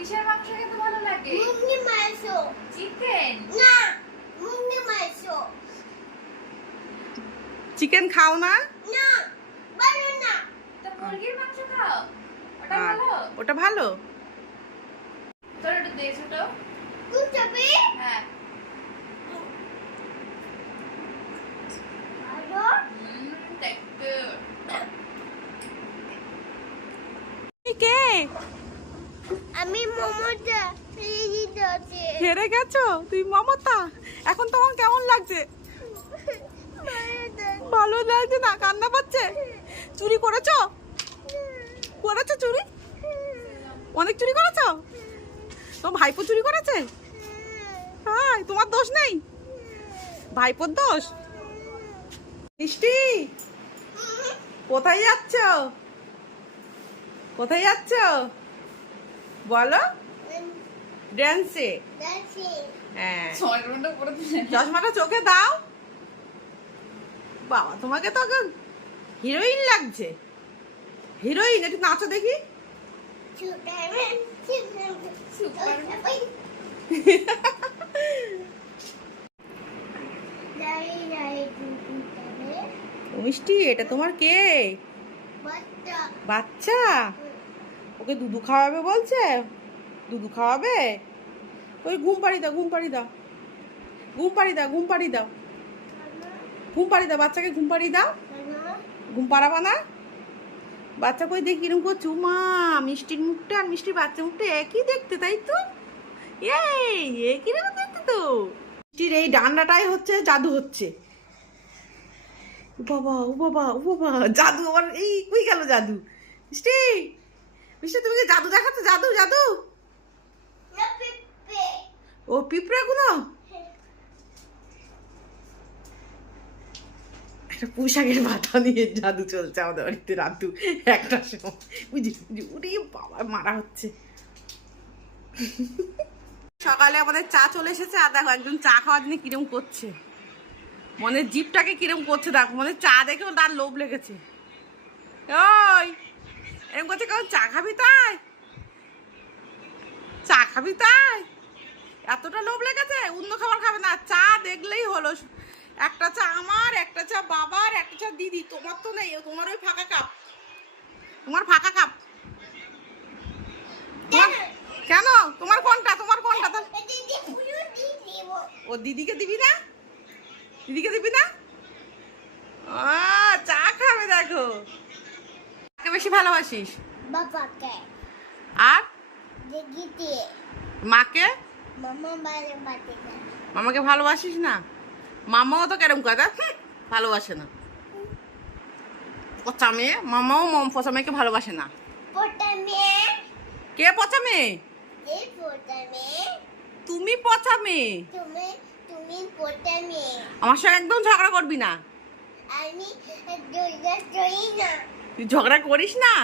কিসের মাংস খেতে ভালো লাগে? মুরগির মাংস। চিকেন? না, মুরগির মাংস। চিকেন খাও না? না, ভালো না। তো মুরগির মাংস খাও, ওটা ভালো। ওটা ভালো। তোর একটু দে ছোট। কুচবি? হ্যাঁ। আরো? দেখতে। তুমি কে? আমি মমতা ফ্রিজি দতে। হেরে গেছো তুই মমতা? এখন তোমার কেমন লাগছে? ভালো লাগছে না? কান্না পাচ্ছে? চুরি করেছো? করেছো চুরি? অনেক চুরি করেছো? তোমার ভাইপো চুরি করেছে? হ্যাঁ, তোমার দোষ নেই, ভাইপোর দোষ। মিষ্টি, কোথায় যাচ্ছ? কোথায় যাচ্ছ বলো? ড্যান্সে? হ্যাঁ। চশমাটা চোখে দাও। বাবা, তোমাকে তো হিরোইন লাগছে। হিরোইন, একটু নাচো দেখি। মিষ্টি, এটা তোমার কে? বাচ্চা? ওকে দুধু খাওয়াবে বলছে? দুধু খাওয়াবে? ওই ঘুম পাড়ি দাও, ঘুম পাড়ি দাও, ঘুম পাড়ি দাও, ঘুম পাড়ি দাও, ঘুম পাড়ি দাও, বাচ্চাকে ঘুম পাড়ি দাও। ঘুম পাড়াবা না? বাচ্চা কই দেখি কিরম করছে। মা, মিষ্টির মুখটা আর মিষ্টির বাচ্চা মুখটা একই দেখতে, তাই তো? এই কিরকম দেখতে তো। মিষ্টির এই ডান্ডাটাই হচ্ছে জাদু হচ্ছে। ও বাবা, ও বাবা, ও বাবা, জাদু আবার এই কই গেল জাদু? মিষ্টি, মিষ্টি, তুমি কি জাদু দেখাচ্ছ? জাদু, জাদু। ও পিঁপড়া গুলো। একটা পোশাকের মাথা নিয়ে জাদু চলছে আমাদের বাড়িতে রাতু একটার সময়। বুঝি বুঝি, উড়ি বাবা, মারা হচ্ছে। সকালে আমাদের চা চলে এসেছে, আর দেখো একজন চা খাওয়ার জন্য কিরম করছে, মনে জিপটাকে কিরম করছে দেখো, মানে চা দেখেও তার লোভ লেগেছে। ওই এরকম করছে, কেমন চা খাবি তাই? চা খাবি তাই? এতটা লোভ লেগেছে? অন্য খাবার খাবে না, চা দেখলেই হলো। একটা চা আমার, একটা চা বাবার, একটা চা দিদি। তোমার তো নেই, তোমার ওই ফাঁকা কাপ, তোমার ফাঁকা কাপ। কেন? তোমার কোনটা? তোমার কোনটা? ও দিদিকে দিবি না? দিদিকে দিবি না? চা খাবে দেখো। কাকে বেশি ভালোবাসিস? বাবাকে। আর দিদিকে। মাকে? মামা ভালোবাসে না। মামাকে ভালোবাসিস না? মামাও তো কেরম কথা, ভালোবাসে না। পচা মেয়ে। মামাও পচা মেয়েকে ভালোবাসে না। পচা মেয়ে? কে পচা মেয়ে? এই পচা মেয়ে। তুমি পচা মেয়ে। তুমি পচা মেয়ে। আমার সঙ্গে একদম ঝগড়া করবি না। আমি দুর্গা করি না। তুই ঝগড়া করিস না?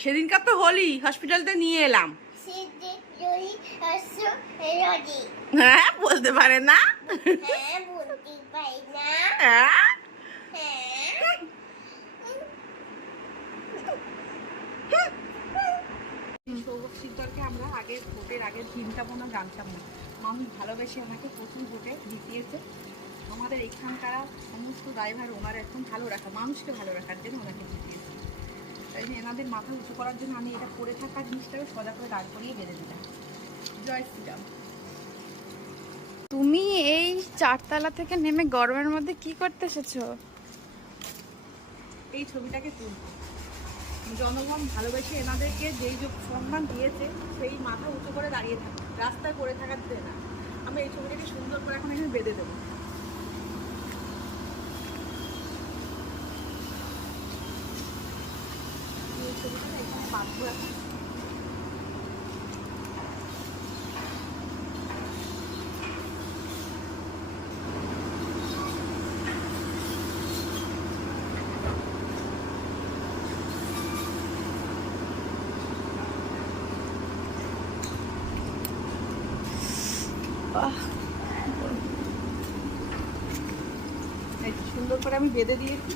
সেদিনকার তো হলি, হসপিটালতে নিয়ে এলাম। হ্যাঁ, বলতে পারে না। হ্যাঁ, বলতে পারি না। হ্যাঁ, হ্যাঁ। সৌরভ সিকদারকে আমরা আগে ভোটের আগে চিনতাম না, জানতাম না। মানুষ ভালোবেসে আমাকে প্রথম ভোটে জিতিয়েছে। আমাদের এখানকার সমস্ত ড্রাইভার ওনার এখন ভালো রাখা, মানুষকে ভালো রাখার জন্য ওনাকে জিতিয়েছে। তাই জন্য এনাদের মাথা উঁচু করার জন্য আমি এটা পড়ে থাকা জিনিসটাকে সোজা করে দাঁড় করিয়ে বেঁধে দিলাম। জয় শ্রীরাম। তুমি এই চারতলা থেকে নেমে গরমের মধ্যে কি করতে এসেছো? এই ছবিটাকে তুলব। জনগণ ভালোবেসে এনাদেরকে যেই সম্মান দিয়েছে সেই মাথা উঁচু করে দাঁড়িয়ে থাকে, রাস্তায় পড়ে থাকার দেয় না। আমি এই ছবিটাকে সুন্দর করে এখন এখানে বেঁধে দেবো। এই ছবিটা এখানে বাঁধবো এখন। সুন্দর করে আমি বেঁধে দিয়েছি,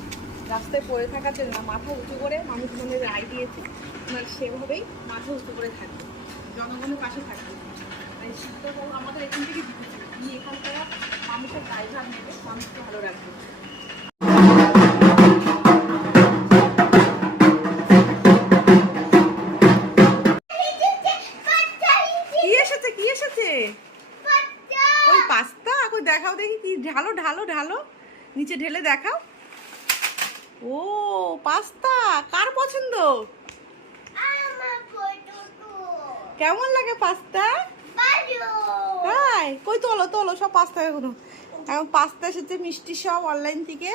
রাস্তায় পড়ে থাকার জন্য মাথা উঁচু করে মানুষজনের রায় দিয়েছে, ওনার সেভাবেই মাথা উঁচু করে থাকবে। জনগণের পাশে থাকবে। তাই সিদ্ধবাবু আমাদের এখান থেকে দিতেছে, তিনি এখান থেকে মানুষের ড্রাইভার নেবে, মানুষকে ভালো রাখবে। কি এসেছে, কি এসেছে? ওই পাস্তা, ওই দেখাও দেখি কি, ঢালো ঢালো ঢালো, নিচে ঢেলে দেখাও। ও পাস্তা, কার পছন্দ? আমার ফটো কেমন লাগে পাস্তা? ভালো তাই কই, তোলো তোলো সব পাস্তা। এগুলো এখন পাস্তা এসেছে, মিষ্টি সব অনলাইন থেকে।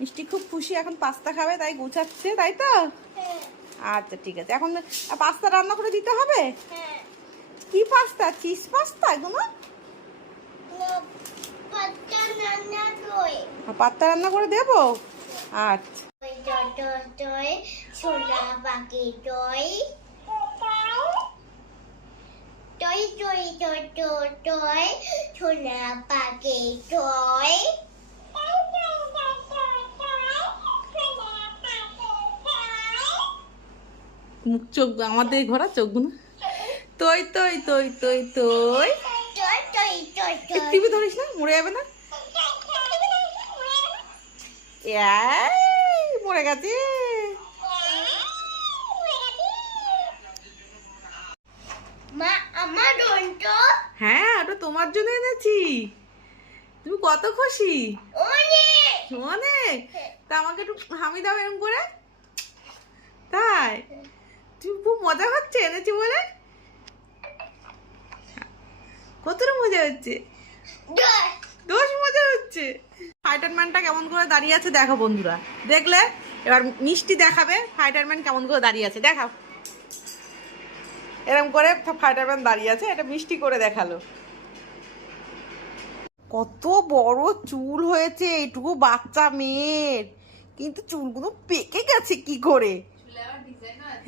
মিষ্টি খুব খুশি, এখন পাস্তা খাবে তাই গুছাচ্ছে, তাই তো? হ্যাঁ আচ্ছা ঠিক আছে, এখন পাস্তা রান্না করে দিতে হবে। হ্যাঁ কি পাস্তা? চিজ পাস্তা এগুলো? পাতা নানা দই পাস্তা রান্না করে দেবো। আচ্ছা দই দই দই সোনা পাখি দই দই দই দই দই দই সোনা পাখি দই মুখ চোখ আমাদের ঘোরা চোখগুলো। তই তই তই তই তই। দই দই দই দই টিভি ধরিস না, মরে যাবে না। এই, মরে গেছে। মা আমার দন্তো হ্যাঁ, ওটা তোমার জন্য এনেছি। তুমি কত খুশি? অনেক অনেক। তা আমাকে একটু হামি দাও এরকম করে। তাই তুমি খুব মজা হচ্ছে এনেছি বলে? কতটা মজা হচ্ছে? দই দোষ মজা হচ্ছে। ফাইটারম্যানটা কেমন করে দাঁড়িয়ে আছে দেখো বন্ধুরা, দেখলে? এবার মিষ্টি দেখাবে ফাইটারম্যান কেমন করে দাঁড়িয়ে আছে, দেখাও। এরকম করে ফাইটারম্যান দাঁড়িয়ে আছে, এটা মিষ্টি করে দেখালো। কত বড় চুল হয়েছে এইটুকু বাচ্চা মেয়ের, কিন্তু চুলগুলো পেকে গেছে কি করে।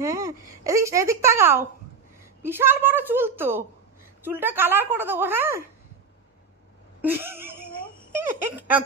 হ্যাঁ, এদিক এদিক তাকাও, বিশাল বড় চুল তো। চুলটা কালার করে দেবো। হ্যাঁ কেন